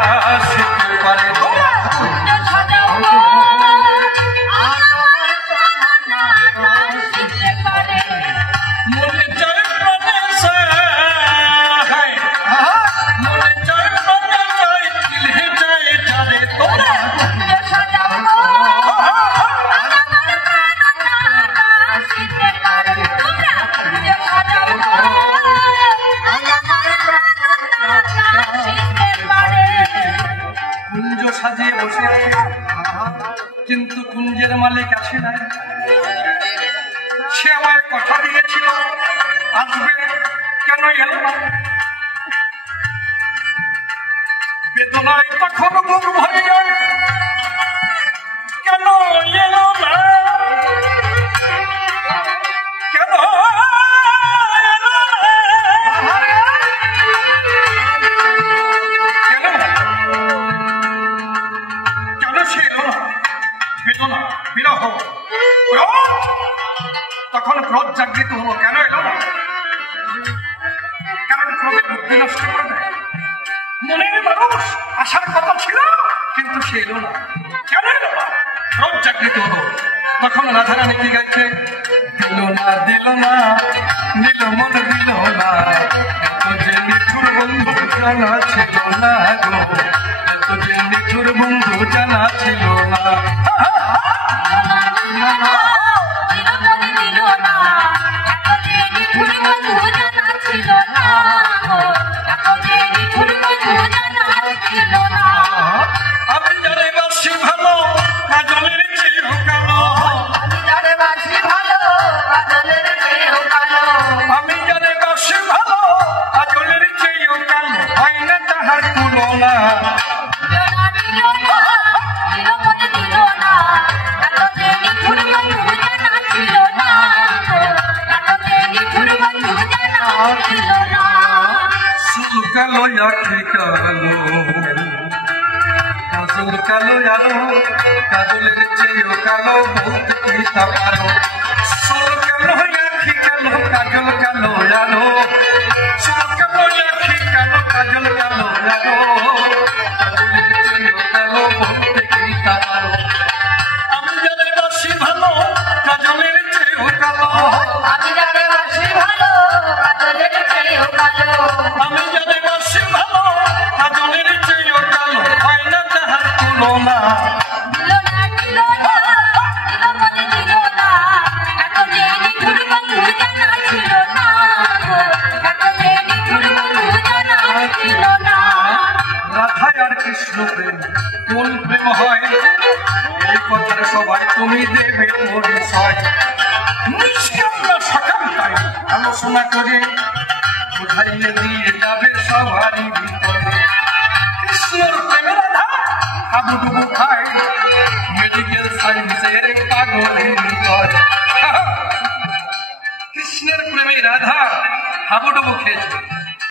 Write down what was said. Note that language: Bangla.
আসতে পারে সাজিয়ে বসে আছে, কিন্তু কুঞ্জের মালিক আসে না। সে আমায় কথা দিয়েছিল আসবে, কেন এলো না? বেদনায় তখন বুক ভরে যায়, কেন এলো না? কেন বেদনা বিরহ তখন ক্রোধ জাগৃত হলো, কেন এলো না? কারণ ক্রোধে বুদ্ধি নষ্ট করে দেয়। মনের মানুষ আসার কথা ছিল, কিন্তু সে এলো না, কেন এলো না? ক্রোধ জাগৃত হলো। তখন রাধারানী কি গাইছে? দিল না দিল না নীল মন দিল না, এত যে নিঠুর বন্ধু জানা ছিল না গো, এত যে নিঠুর বন্ধু জানা ছিল না। আমি জানে বাসি ভালো কাজলের চেয়েও কালো, আমি জানে বাসি ভালো কাজলের চেয়েও কালো, আমি জানে বাসি ভালো কাজলের চেয়েও কালো, হয় না তাহার তুলনা। কালো আখি কালো কাজল কালো আলো, কাজলের চেয়েও কালো বলতে কি তা পারো? সোল কালো আখি কালো কাজল কালো আলো, সোল কালো আখি কালো কাজল কালো আলো, কাজলের চেয়েও কালো বলতে কি তা পারো? আমি জানে বাসি ভালো কাজলের চেয়েও কালো, আমি জানে বাসি ভালো কাজলের চেয়েও কালো, আমি জানে বাসি ভালো কাজলের চেয়েও কালো, হয় না তাহার তুলনা। রাধায় আর কৃষ্ণ প্রেম কোন প্রেম হয়? এই কথার সবাই তুমি দেবে পরিচয়। নিষ্কামনা সকালটাই আলোচনা করে বুঝাইয়ে দিয়ে যাবে সবারই ভিতরে। কৃষ্ণের প্রেমে রাধা হাবুডুবু খায়, মেডিকেল সায়েন্সের পাগলের কৃষ্ণের প্রেমে রাধা হাবুডুবু খেয়েছে।